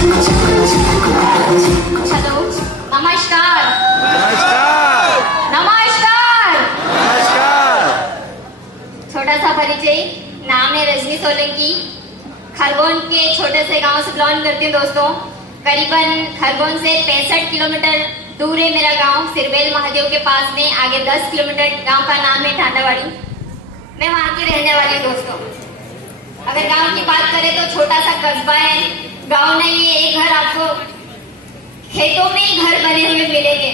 Hello, नमस्कार। नमस्कार। नमस्कार। नमस्कार। छोटा सा परिचय, नाम है रजनी सोलंकी। खरगोन के छोटे से गांव से बिलोंग करती हूँ दोस्तों। करीबन खरगोन से 65 किलोमीटर दूर है मेरा गांव, सिरवेल महादेव के पास में। आगे 10 किलोमीटर गांव का नाम है ठांडावाड़ी। मैं वहाँ की रहने वाली हूँ दोस्तों। अगर गांव की बात करें तो छोटा सा कस्बा है, गांव नहीं है। एक घर आपको खेतों में ही घर बने हुए मिलेंगे।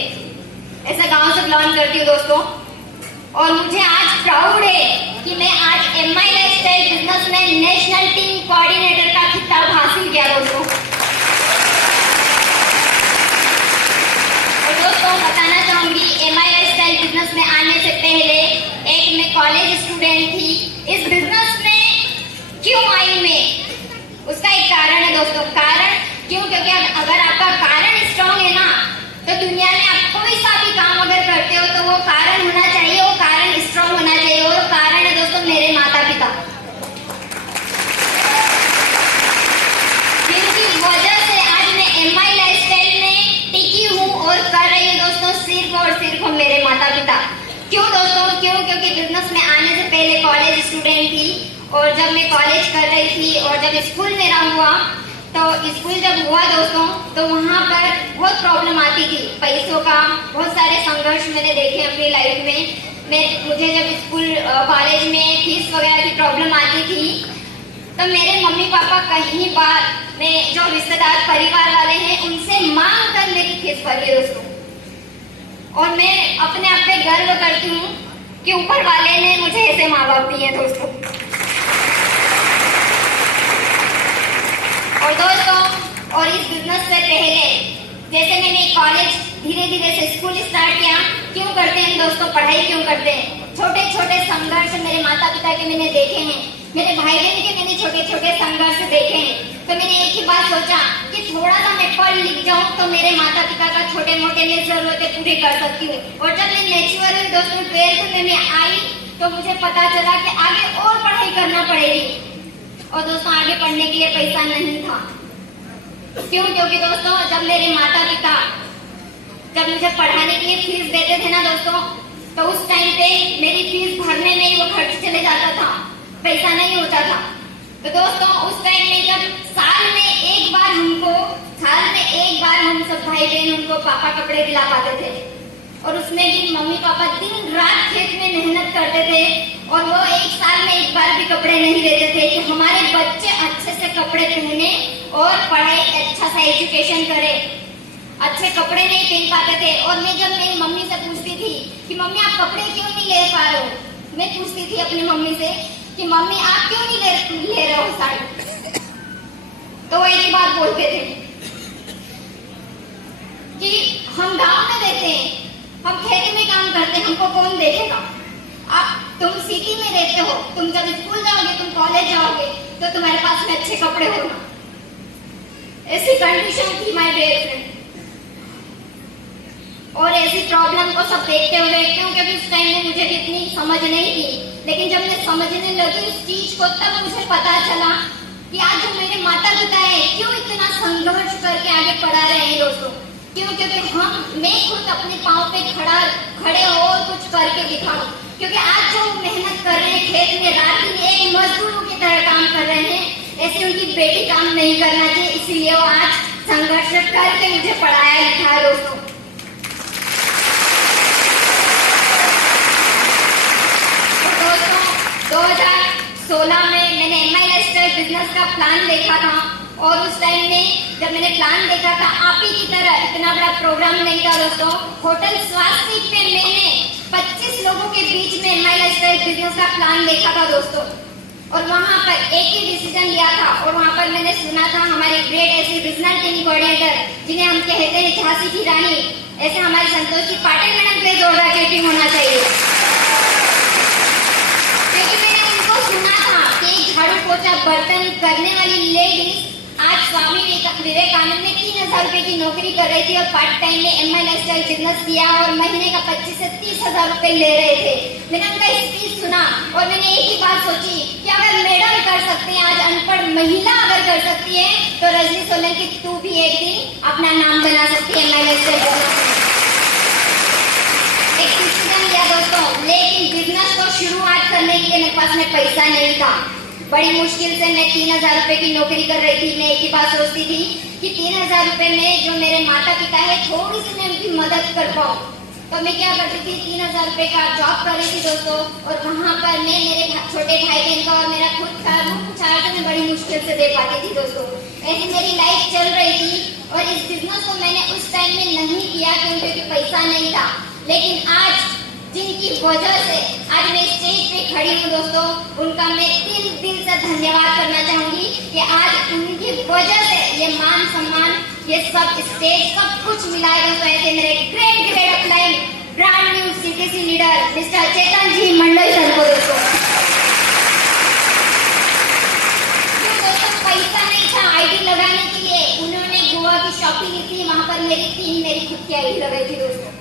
ऐसा गांव से बिलोंग करती हूँ दोस्तों। और मुझे आज प्राउड है कि मैं आज एमआई लाइफस्टाइल बिजनेस में नेशनल टीम कोऑर्डिनेटर का खिताब हासिल किया दोस्तों। और दोस्तों बताना चाहूंगी, एमआई लाइफस्टाइल बिजनेस में आने से पहले एक मैं कॉलेज स्टूडेंट थी। इस बिजनेस में क्यों आई मैं, उसका एक कारण है दोस्तों। कारण क्यों? क्योंकि अगर आपका कारण स्ट्रॉन्ग है ना, तो दुनिया में आप कोई सा भी काम अगर करते हो तो वो कारण होना चाहिए, वो कारण स्ट्रॉन्ग होना चाहिए। और कारण है दोस्तों मेरे माता पिता, जिनकी वजह से आज मैं एमआई लाइफस्टाइल में टिकी हूँ और कर रही हूँ दोस्तों। सिर्फ और सिर्फ मेरे माता पिता। क्यों दोस्तों? क्यों? क्योंकि बिजनेस में आने से पहले कॉलेज स्टूडेंट थी। और जब मैं कॉलेज कर रही थी और जब स्कूल मेरा हुआ, तो स्कूल जब हुआ दोस्तों, तो वहाँ पर बहुत प्रॉब्लम आती थी पैसों का। बहुत सारे संघर्ष मैंने देखे अपनी लाइफ में। मुझे जब स्कूल कॉलेज में फीस वगैरह की प्रॉब्लम आती थी, तो मेरे मम्मी पापा कहीं बार में जो रिश्तेदार परिवार वाले हैं उनसे मांग कर मेरी फीस भरी है दोस्तों। और मैं अपने आप पे गर्व करती हूँ कि ऊपर वाले ने मुझे ऐसे माँ बाप दिए दोस्तों। और दोस्तों, और इस बिजनेस से पहले जैसे मैंने कॉलेज धीरे धीरे से स्कूल स्टार्ट किया। क्यों करते हैं दोस्तों? पढ़ाई क्यों करते हैं? छोटे छोटे संघर्ष मेरे माता पिता के मैंने देखे हैं, मेरे भाई बहन के मैंने छोटे छोटे संघर्ष देखे हैं। तो मैंने एक ही बात सोचा कि थोड़ा सा मैं पढ़ लिख जाऊं तो मेरे माता पिता का छोटे मोटे मैं जरूरतें पूरी कर सकती हूँ। और जब मैं मैच्योर हुई दोस्तों, 12th में मैं आई, तो मुझे पता चला कि आगे और पढ़ाई करना पड़ेगी। और दोस्तों आगे पढ़ने के लिए पैसा नहीं था। क्यों? क्योंकि दोस्तों जब मेरे माता पिता जब मुझे पढ़ाने के लिए फीस देते थे ना दोस्तों, तो उस टाइम पे मेरी फीस भरने में ही वो खर्च चले जाता था, पैसा नहीं होता था। तो दोस्तों उस टाइम में जब साल में एक बार हम सब भाई बहन उनको पापा कपड़े दिला पाते थे, और उसमें भी मम्मी पापा दिन रात खेत में मेहनत करते थे, और वो एक साल में एक बार भी कपड़े नहीं देते थे कि हमारे बच्चे अच्छे से कपड़े पहने और पढ़ाई अच्छा सा एजुकेशन करे। अच्छे कपड़े नहीं पहन पाते थे। और मैं जब मेरी मम्मी से पूछती थी कि मम्मी आप कपड़े क्यों नहीं ले पा रहे हो, मैं पूछती थी अपनी मम्मी से कि मम्मी आप क्यों नहीं ले रहे हो साड़ी, तो वो एक ही बात बोलते थे कि हम गांव में रहते हैं, हम खेत में काम करते हैं, हमको कौन देखेगा। आप तुम सिटी में रहते हो, तुम जब स्कूल जाओगे, तुम कॉलेज जाओगे, तो तुम्हारे पास में अच्छे कपड़े होना। ऐसी कंडीशन थी माय डियर फ्रेंड। और ऐसी प्रॉब्लम को सब देखते हुए, क्योंकि उस टाइम में मुझे इतनी समझ नहीं थी, लेकिन जब मैं समझने लगी उस चीज को, तब मुझे पता चला कि आज जो मेरे माता पिता है क्यों इतना संघर्ष करके आगे पढ़ा रहे हैं दोस्तों। क्यों? क्योंकि मैं खुद अपने पाँव पे खड़े हो और कुछ करके दिखाऊं। क्योंकि आज जो मेहनत कर रहे हैं खेत में, रात दिन एक मजदूरों की तरह काम कर रहे हैं, ऐसे उनकी बेटी काम नहीं करना चाहिए, इसलिए वो आज संघर्ष करके मुझे पढ़ाया लिखाया दोस्तों। तो दोस्तों 2016 में मैंने एमआई लाइफस्टाइल बिजनेस का प्लान देखा था, और उस टाइम में जब मैंने प्लान देखा था, आप ही की तरह इतना बड़ा प्रोग्राम नहीं था दोस्तों। होटल स्वास्थ्य पे मैंने 25 लोगों के बीच में एमआई लाइफस्टाइल बिजनेस का प्लान देखा था दोस्तों। और वहाँ पर एक ही डिसीजन लिया था, और वहाँ पर मैंने सुना था हमारी ग्रेट ऐसी रीजनल टीम कोऑर्डिनेटर, जिन्हें हम कहते हैं झांसी की रानी, ऐसे हमारी संतोषी पाटिल मैडम के जोरदार की टीम होना चाहिए। क्योंकि मैंने उनको सुना था कि झाड़ू पोछा बर्तन करने वाली लेडीज आज स्वामी विवेकानंद में 3,000 रुपए की नौकरी कर रही थी और पार्ट टाइम में एमआई लाइफस्टाइल बिजनेस किया और महीने का 25 से 30,000 रुपए ले रहे थे। मैंने उनका स्पीच सुना और मैंने एक ही बात सोची कि अगर मैडम कर सकते हैं, आज अनपढ़ महिला अगर कर सकती है, तो रजनी सोलंकी तू भी एक दिन अपना नाम बना सकती है एमआई लाइफस्टाइल बिजनेस। एक डिसीजन लिया दोस्तों, लेकिन बिजनेस को शुरुआत करने के लिए मेरे पास में पैसा नहीं था। बड़ी मुश्किल से मैं 3,000 रुपए की नौकरी कर रही थी। मैं एक ही बात सोचती थी कि 3,000 रुपए में जो मेरे माता पिता है थोड़ी सी मैं उनकी मदद कर पाऊँ। तो मैं क्या करती थी, 3,000 रुपए का जॉब कर रही थी दोस्तों, और वहाँ पर मैं मेरे छोटे भाई बहन का और मेरा खुद का चार्ज मैं बड़ी मुश्किल से दे पाती थी दोस्तों। ऐसी मेरी लाइफ चल रही थी और इस बिजनेस को मैंने उस टाइम में नहीं किया क्योंकि पैसा नहीं था। लेकिन आज जिनकी वजह से आज मैं स्टेज पे खड़ी हूँ दोस्तों, उनका मैं दिल से धन्यवाद करना चाहूंगी कि आज उनकी वजह से ये मान सम्मान, ये सब स्टेज सब कुछ मिला है दोस्तों। ऐसे मेरे great upline brand new CTC leader mister Chetan ji Mandal sir को दोस्तों। दोस्तों पैसा नहीं था आईडी लगाने के लिए, उन्होंने गोवा की शॉपिंग की थी, वहां पर मेरी टीम मेरी खुद की आईडी लगाई थी दोस्तों।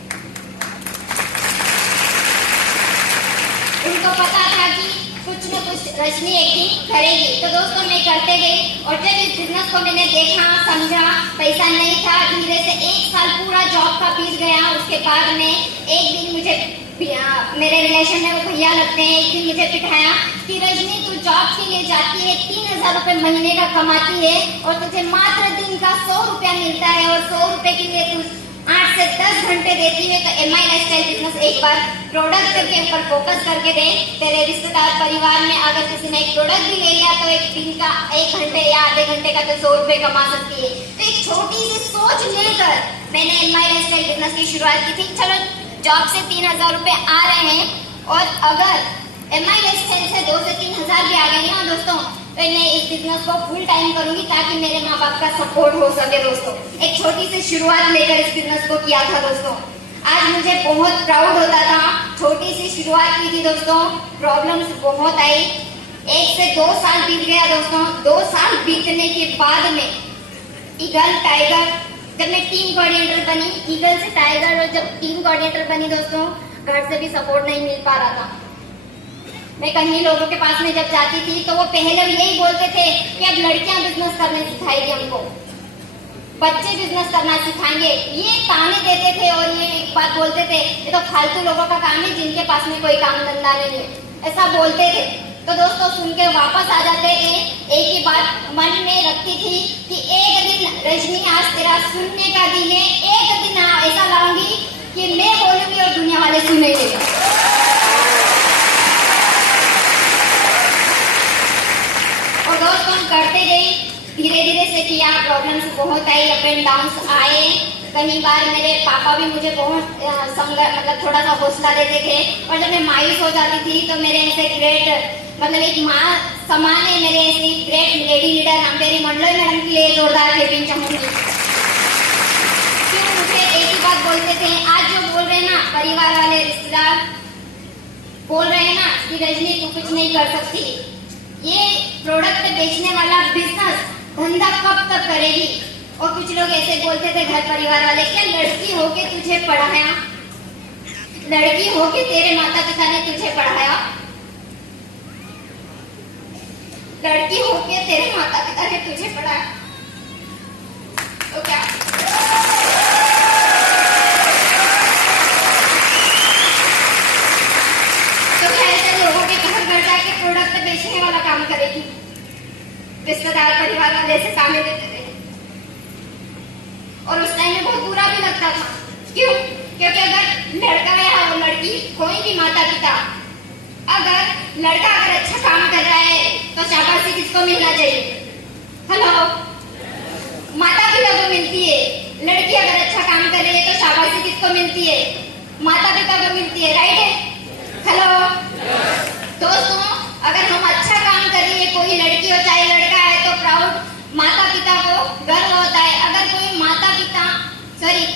उनको पता था कि कुछ न कुछ रजनी एक्टिंग करेगी, तो दोस्तों मैं करते गई। और जब इस बिजनेस को मैंने देखा, समझा, पैसा नहीं था, धीरे से 1 साल पूरा जॉब का बीत गया। उसके बाद में एक दिन मुझे मेरे रिलेशन में वो भैया लगते हैं, एक दिन मुझे बिठाया कि रजनी तू जॉब के लिए जाती है, 3,000 रुपए महीने का कमाती है और तुझे मात्र दिन का 100 रुपया मिलता है और 100 रुपए के लिए तू 8 से 10 घंटे देती है। तो एमआई लाइफस्टाइल बिजनेस एक बार प्रोडक्ट के ऊपर फोकस करके दे। तेरे रिश्तेदार परिवार में अगर किसी ने एक प्रोडक्ट भी ले लिया तो एक दिन का 1 घंटे या आधे घंटे का तो 100 रुपए कमा सकती है। तो एक छोटी सी सोच लेकर मैंने एमआई लाइफस्टाइल बिजनेस की शुरुआत की थी। चलो जॉब से 3,000 रुपए आ रहे हैं और अगर एमआई लाइफस्टाइल से 2 से 3,000 भी आ गए ना दोस्तों, तो मैं इस बिजनेस को फुल टाइम करूंगी ताकि मेरे माँ बाप का सपोर्ट हो सके दोस्तों। एक छोटी सी शुरुआत लेकर इस बिजनेस को किया था दोस्तों। आज मुझे बहुत प्राउड होता था, छोटी सी शुरुआत की थी दोस्तों, प्रॉब्लम्स बहुत आई। 1 से 2 साल बीत गया दोस्तों। 2 साल बीतने के बाद में ईगल टाइगर, जब मैं टीम कोऑर्डिनेटर बनी, ईगल से टाइगर, और जब टीम कोऑर्डिनेटर बनी दोस्तों, घर से भी सपोर्ट नहीं मिल पा रहा था। मैं कहीं लोगों के पास में जब जाती थी तो वो पहले यही बोलते थे कि अब लड़कियां बिजनेस करने सिखाएगी हमको, बच्चे बिजनेस करना सिखाएंगे, ये ताने देते थे और ये एक बात बोलते थे, ये तो फालतू लोगों का काम है जिनके पास में कोई काम धंधा नहीं है, ऐसा बोलते थे। तो दोस्तों सुन के वापस आ जाते थे, एक ही बात मन में रखती थी कि एक दिन रजनी आज तेरा सुनने का दिन है, एक दिन ऐसा लाऊंगी कि मैं बोलूंगी और दुनिया वाले सुनेंगे। और दोस्तों करते गई, धीरे धीरे से किया, प्रॉब्लम्स बहुत आई, अप एंड डाउन्स आए। कई बार मेरे पापा भी मुझे बहुत मतलब थोड़ा सा हौसला देते थे, और जब मैं मायूस हो जाती थी तो मेरे ऐसे ग्रेट मतलब एक माँ समान है मेरे ऐसी ग्रेट लेडी लीडर अंबेरी मंडल मैडम के लिए जोरदार क्लैपिंग चाहूंगी। क्यों मुझे एक ही बात बोलते थे, आज जो बोल रहे हैं ना परिवार वाले रिश्तेदार बोल रहे हैं ना कि रजनी तू कुछ नहीं कर सकती, ये प्रोडक्ट बेचने वाला बिजनेस धंधा कब तक करेगी। और कुछ लोग ऐसे बोलते थे घर परिवार वाले, क्या लड़की होके तुझे पढ़ाया, लड़की होके तेरे माता पिता ने तुझे पढ़ाया, लड़की होके तेरे माता पिता ने तुझे पढ़ाया, तो क्या ऐसे लोगों के घर जाके प्रोडक्ट बेचने वाला काम करेगी। रिश्तेदार परिवार वाले ऐसे ताने देते थे और उस टाइम में बहुत बुरा भी लगता था। क्यों? क्योंकि अगर लड़का या लड़की कोई भी माता पिता, अगर लड़का अगर अच्छा काम कर रहा है तो शाबाशी किसको मिलना चाहिए? हेलो, माता पिता को मिलती है। लड़की अगर अच्छा काम कर रही है तो शाबाशी किसको मिलती है? माता पिता को मिलती है, राइट है? हेलो दोस्तों, अगर हम अच्छा काम कर रही है, कोई लड़की हो चाहे लड़का है, तो प्राउड माता पिता को गर्व होता है। अगर कोई माता पिता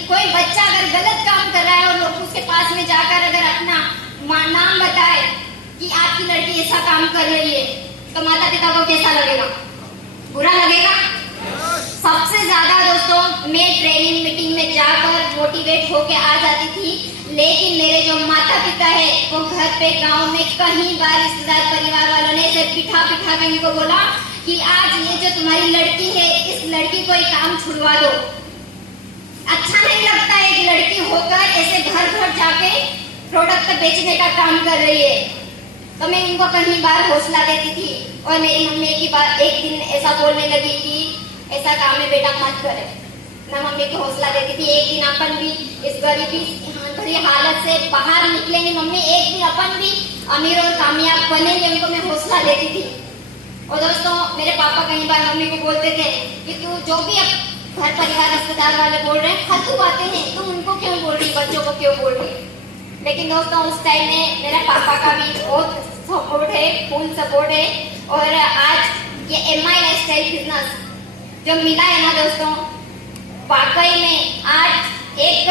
कोई बच्चा अगर गलत काम कर रहा है और लोग उसके पास में जाकर अगर अपना नाम बताए कि आपकी लड़की ऐसा काम कर रही है, तो माता पिता को कैसा लगेगा? बुरा लगेगा? सबसे ज्यादा दोस्तों मैं ट्रेनिंग मीटिंग में जाकर मोटिवेट होके आ जाती थी, लेकिन मेरे जो माता पिता है वो घर पे गांव में कहीं बार रिश्तेदार परिवार वालों ने इसे बिठा बिठा के इनको बोला कि आज ये जो तुम्हारी लड़की है इस लड़की को एक काम छुड़वा दो। अच्छा नहीं लगता एक लड़की होकर ऐसे घर घर जाके प्रोडक्ट बेचने का काम कर रही है। तो मैं इनको कहीं बार हौसला देती थी और मेरी मम्मी की बात एक दिन ऐसा बोलने लगी कि ऐसा काम है बेटा मत करे। मैं मम्मी को हौसला देती थी, एक दिन अपन भी इस गरीबी भरी हालत से बाहर निकलेंगे मम्मी, एक दिन अपन भी अमीर और कामयाब बनेंगे, उनको मैं हौसला देती थी। और दोस्तों मेरे पापा कई बार मम्मी को बोलते थे कि तू जो भी अब घर परिवार रिश्तेदार वाले बोल रहे हैं फालतू बातें हैं, तुम उनको क्यों बोल रही, बच्चों को क्यों बोल रही। लेकिन दोस्तों उस टाइम में मेरे पापा का भी बहुत सपोर्ट है, फुल सपोर्ट है। और आज ये MI लाइफस्टाइल बिजनेस जो मिला है ना दोस्तों, वाकई में आज एक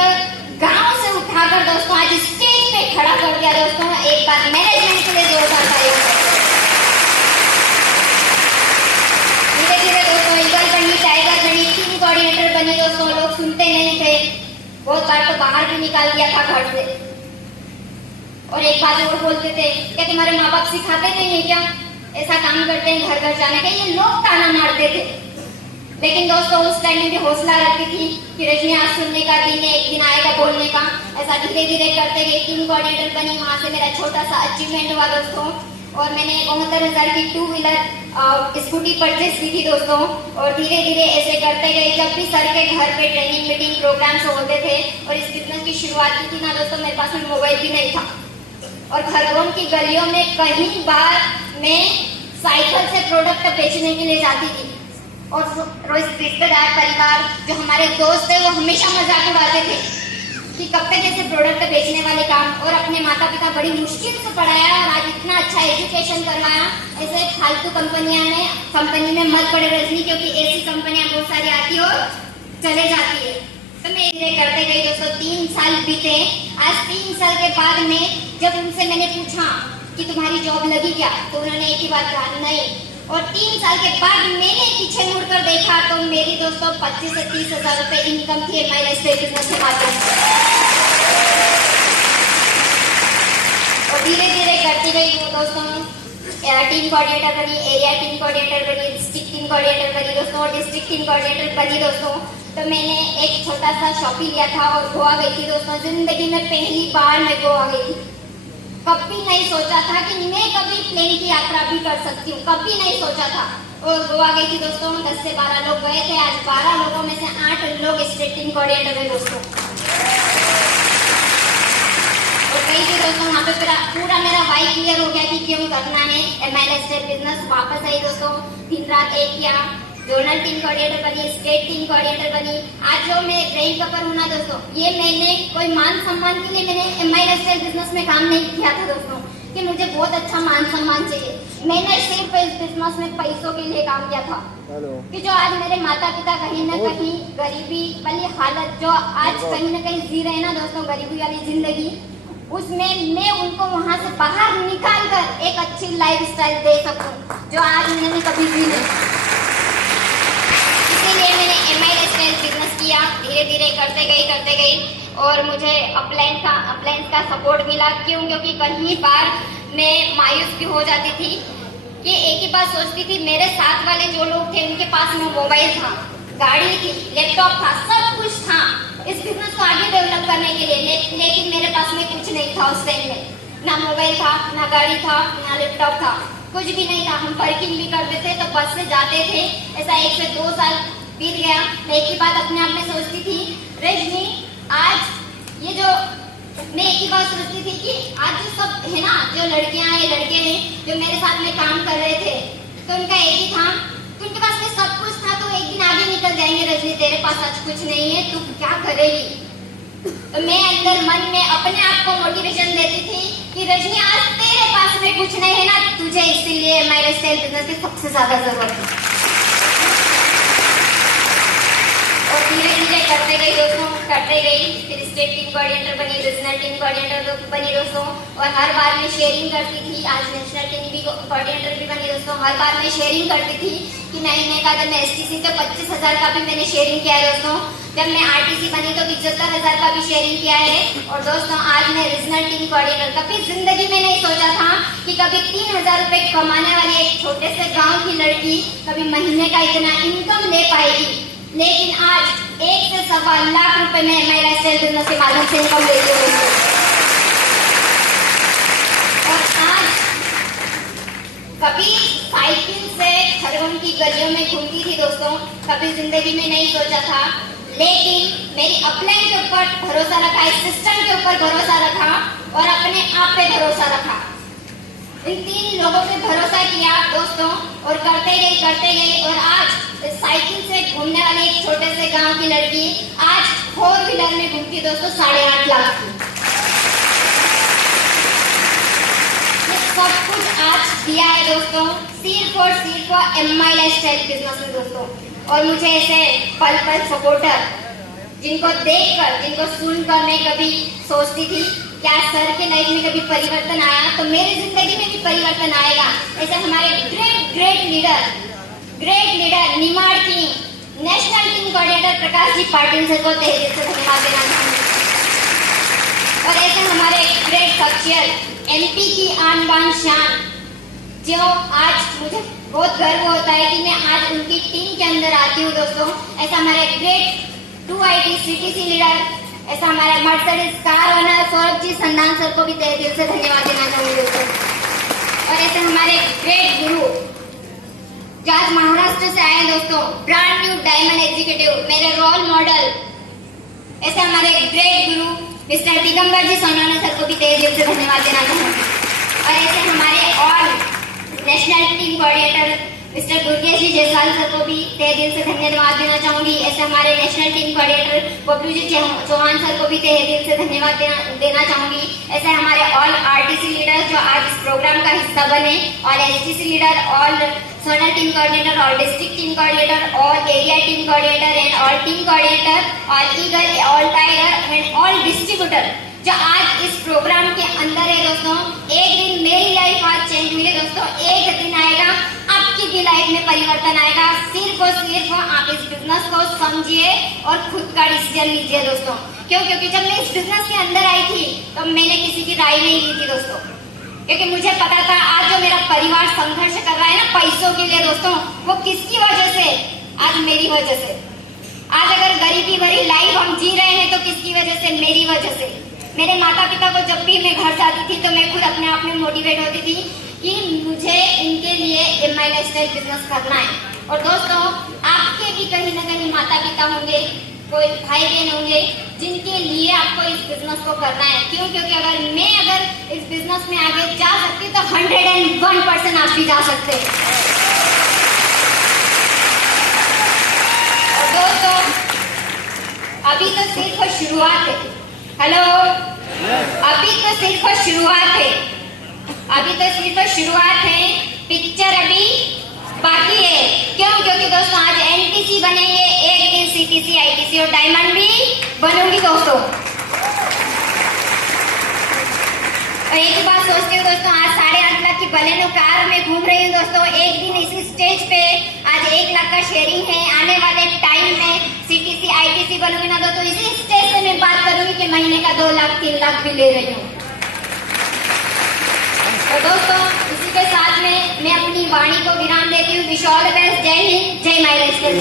गांव से उठाकर दोस्तों आज स्टेज पे खड़ा कर दिया दोस्तों। एक बार मैनेजमेंट के लिए जोरदार तालियां। धीरे धीरे दोस्तों ईगल बनी, टाइगर बनी, टीम कोऑर्डिनेटर बनी दोस्तों। लोग सुनते नहीं थे, बहुत बार तो बाहर भी निकाल दिया था घर से। और एक बात और बोलते थे, क्या तुम्हारे माँ बाप सिखाते नहीं है क्या ऐसा काम करते हैं घर घर जाने का, ये लोग ताना मारते थे। लेकिन दोस्तों उस टाइम में भी हौसला रखती थी कि रजनी आज सुनने का दिन है, एक दिन आएगा बोलने का। ऐसा धीरे धीरे करते गई, टीम कोऑर्डिनेटर बनी, वहां से मेरा छोटा सा अचीवमेंट हुआ दोस्तों। और मैंने 72,000 की 2 व्हीलर स्कूटी परचेस की थी दोस्तों। और धीरे धीरे ऐसे करते गए, जब भी सर के घर पे ट्रेनिंग मीटिंग प्रोग्राम्स होते थे और इस बिजनेस की शुरुआत की थी ना दोस्तों, मेरे पास में मोबाइल भी नहीं था। और खरगोन की गलियों में कहीं बार मैं साइकिल से प्रोडक्ट बेचने के लिए जाती थी। और रिश्तेदार परिवार जो हमारे दोस्त है वो हमेशा मजाक उड़ाते थे कि कब तक ऐसे प्रोडक्ट बेचने वाले काम। और अपने माता पिता बड़ी मुश्किल से पढ़ाया और आज इतना अच्छा एजुकेशन करवाया। ऐसे फालतू कंपनी में मत पड़े रजनी, क्योंकि ऐसी कंपनियां बहुत सारी आती और चले जाती है। तो मैं धीरे करते गई दोस्तों, 3 साल बीते। आज 3 साल के बाद में जब उनसे मैंने पूछा कि तुम्हारी जॉब लगी क्या, तो उन्होंने एक ही बात कहा नहीं। और 3 साल के बाद मैंने पीछे मुड़कर देखा तो मेरी दोस्तों 25 से 30 हजार रुपए इनकम थी MI लाइफस्टाइल बिजनेस के माध्यम से। और धीरे धीरे करती गई दोस्तों, टीम कोऑर्डिनेटर बनी, एरिया टीम कोऑर्डिनेटर बनी, डिस्ट्रिक्ट टीम कोऑर्डिनेटर बनी दोस्तों। और डिस्ट्रिक्ट टीम कोऑर्डिनेटर बनी दोस्तों तो मैंने एक छोटा सा शॉप लिया था और गोवा गई थी दोस्तों। जिंदगी में पहली बार मैं गोवा गई थी। कभी नहीं सोचा था कि मैं कभी प्लेन की यात्रा भी कर सकती हूँ, कभी नहीं सोचा था। और गोवा गई थी दोस्तों, 10 से 12 लोग गए थे। आज 12 लोगों में से 8 लोग स्टेट टीम कोऑर्डिनेटर है दोस्तों। और गई थी दोस्तों, वहाँ पे पूरा मेरा वाई क्लियर हो गया कि क्यों करना है MI लाइफस्टाइल बिजनेस। वापस आई दोस्तों, दिन रात एक किया, जोनल टीम कोऑर्डिनेटर बनी, स्टेट टीम कोऑर्डिनेटर बनी। आज जो मैं रैंक पर हूँ ना दोस्तों, ये मैंने कोई मान सम्मान के लिए मैंने MI लाइफस्टाइल बिजनेस में काम नहीं किया था दोस्तों कि मुझे बहुत अच्छा मान सम्मान चाहिए। मैंने सिर्फ इस बिजनेस में पैसों के लिए काम किया था कि जो आज मेरे माता पिता कहीं ना कहीं गरीबी वाली हालत जो आज कहीं ना कहीं जी रहे हैं ना दोस्तों, गरीबी वाली जिंदगी, उसमें मैं उनको वहाँ से बाहर निकाल कर एक अच्छी लाइफस्टाइल दे सकूं जो आज उन्होंने कभी जी नहीं। इसीलिए मैंने MI लाइफस्टाइल बिजनेस किया। धीरे धीरे करते गई और मुझे अपलाइंस का सपोर्ट मिला। क्यों? क्योंकि कहीं बार मैं मायूस भी हो जाती थी कि एक ही बात सोचती थी, मेरे साथ वाले जो लोग थे उनके पास में मोबाइल था, गाड़ी थी, लैपटॉप था, सब कुछ था इस बिजनेस को आगे डेवलप करने के लिए। लेकिन मेरे पास में कुछ नहीं था उस टाइम में, ना मोबाइल था, ना गाड़ी था, ना लैपटॉप था, कुछ भी नहीं था। हम वर्किंग भी करते थे तो बस से जाते थे। ऐसा 1 से 2 साल बीत गया। मैं एक ही बात अपने आप में सोचती थी, रजनी आज ये जो मैं एक ही बात सोचती थी कि आज जो सब है ना, जो लड़कियां हैं लड़के हैं जो मेरे साथ में काम कर रहे थे, तो उनका एक ही था, उनके पास में सब कुछ था तो एक दिन आगे निकल जाएंगे, रजनी तेरे पास आज कुछ नहीं है, तू क्या करेगी। तो मैं अंदर मन में अपने आप को मोटिवेशन देती थी कि रजनी आज तेरे पास में कुछ नहीं है ना, तुझे इसीलिए MI लाइफस्टाइल बिजनेस की सबसे ज्यादा जरूरत है। और धीरे धीरे करते गई दोस्तों, बढ़ते गई, फिर स्टेट टीम कोऑर्डिनेटर बनी, रीजनल टीम कोऑर्डिनेटर बनी दोस्तों, और हर बार मैं शेयरिंग करती थी। आज नेशनल टीम भी कोऑर्डिनेटर भी बनी दोस्तों। हर बार मैं शेयरिंग करती थी कि महीने का जब मैं STC तो 25,000 का भी मैंने शेयरिंग किया है दोस्तों। जब मैं RTC बनी तो 75,000 का भी शेयरिंग किया है। और दोस्तों आज मैं रीजनल टीम कोऑर्डिनेटर, कभी जिंदगी में नहीं सोचा था कि कभी 3,000 रुपए कमाने वाली एक छोटे से गांव की लड़की कभी महीने का इतना इनकम ले पाएगी। लेकिन आज 1 से 1.25 लाख रुपए में मैं लाइफस्टाइल बिजनेस के माध्यम से इनकम ले रही हूँ। और आज कभी साइकिल से खरगोन की गलियों में घूमती थी दोस्तों, कभी जिंदगी में नहीं सोचा था। लेकिन मेरी अपलाइन के ऊपर भरोसा रखा, इस सिस्टम के ऊपर भरोसा रखा और अपने आप पे भरोसा रखा। इन 3 लोगों पे भरोसा किया दोस्तों और करते गई और आज साइकिल से घूमने वाली एक छोटे से गांव की लड़की आज 4 व्हीलर में घूमती दोस्तों 8.5 लाख की। सब कुछ आज दिया है दोस्तों सिर्फ और सिर्फ MI लाइफस्टाइल बिजनेस में दोस्तों। और मुझे ऐसे पल पल सपोर्टर जिनको देखकर, जिनको सुनकर मैं कभी सोचती थी क्या सर के लाइफ में कभी परिवर्तन आया तो मेरी जिंदगी में भी परिवर्तन आएगा। ऐसे हमारे ग्रेट लीडर निमाड़ की national team coordinator Prakash ji Patil sir को तहे दिल से धन्यवाद देना चाहूंगी। और ऐसे हमारे ग्रेट शख्सियत MP की आन बान शान, जो आज मुझे बहुत गर्व होता है कि मैं आज उनकी टीम के अंदर आती हूँ दोस्तों। ऐसा हमारे ग्रेट 2IT CTC लीडर, ऐसा हमारे Mercedes car owner Saurabh ji संधान सर को भी तहे दिल से धन्यवाद देना चाहूंगी दोस्तों। और ऐसे हमारे ग्रेट गुरु जो आज महाराष्ट्र से आए दोस्तों, ब्रांड न्यू डायमंड एग्जीक्यूटिव, मेरे रोल मॉडल, ऐसे हमारे ग्रेट गुरु मिस्टर दिगंबर जी सोनाना सर को भी तहे दिल से धन्यवाद देना चाहूंगी। और ऐसे हमारे और national team coordinator mister Durgesh ji Jaisal sir को भी तहे दिल से धन्यवाद देना चाहूंगी। ऐसे हमारे national team coordinator Bablu ji Chauhan sir को भी तहे दिल से धन्यवाद देना चाहूंगी। ऐसे हमारे ऑल RTC लीडर जो आज इस प्रोग्राम का हिस्सा बने, all STC leader, all zonal team coordinator, all district team coordinator, all area team coordinator and all team coordinator, all eagle, all tiger and all distributor जो आज इस प्रोग्राम के अंदर है दोस्तों। एक दिन मेरी लाइफ आज चेंज हुई है दोस्तों, एक दिन आएगा आपकी भी लाइफ में परिवर्तन आएगा। सिर्फ और सिर्फ आप इस बिजनेस को समझिए और खुद का डिसीजन लीजिए दोस्तों। क्यों? क्योंकि जब मैं इस बिजनेस के अंदर आई थी तो मैंने किसी की राय नहीं ली थी दोस्तों, क्योंकि मुझे पता था आज जो मेरा परिवार संघर्ष कर रहा है ना पैसों के लिए दोस्तों, वो किसकी वजह से? आज मेरी वजह से। आज अगर गरीबी भरी लाइफ हम जी रहे हैं तो किसकी वजह से? मेरी वजह से। मेरे माता पिता को जब भी मैं घर जाती थी तो मैं खुद अपने आप में मोटिवेट होती थी कि मुझे इनके लिए MI लाइफस्टाइल बिजनेस करना है। और दोस्तों आपके भी कहीं ना कहीं माता पिता होंगे, कोई भाई बहन होंगे जिनके लिए आपको इस बिजनेस को करना है। क्यों? क्योंकि अगर इस बिजनेस में आगे जा सकती तो 101% आप भी जा सकते। और दोस्तों अभी तो सिर्फ शुरुआत है। हेलो, अभी तो सिर्फ शुरुआत है, अभी तो सिर्फ शुरुआत है, पिक्चर अभी बाकी है। क्यों? क्योंकि दोस्तों आज NTC बनेंगे, एक दिन CTC ITC और डायमंड भी बनूंगी दोस्तों। और एक ही बात सोचती हूँ दोस्तों, आज 8.5 लाख की बलेनो कार में घूम रही हूँ दोस्तों। एक दिन इसी स्टेज पे आज 1 लाख का शेयरिंग है, आने वाले टाइम में CTC ITC बनूंगी ना दोस्तों, इसी स्टेज पे मैं बात करूंगी कि महीने का 2 लाख 3 लाख भी ले रही हूँ। तो दोस्तों इसी के साथ में मैं अपनी वाणी को विराम देती हूँ। Wish all the best. जय हिंद, जय माई लाइफस्टाइल।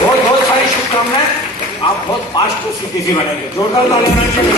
बहुत बहुत सारी शुभकामनाएं। आप बहुत फास्ट CTC बनेंगे। जोरदार तालियां चाहिए।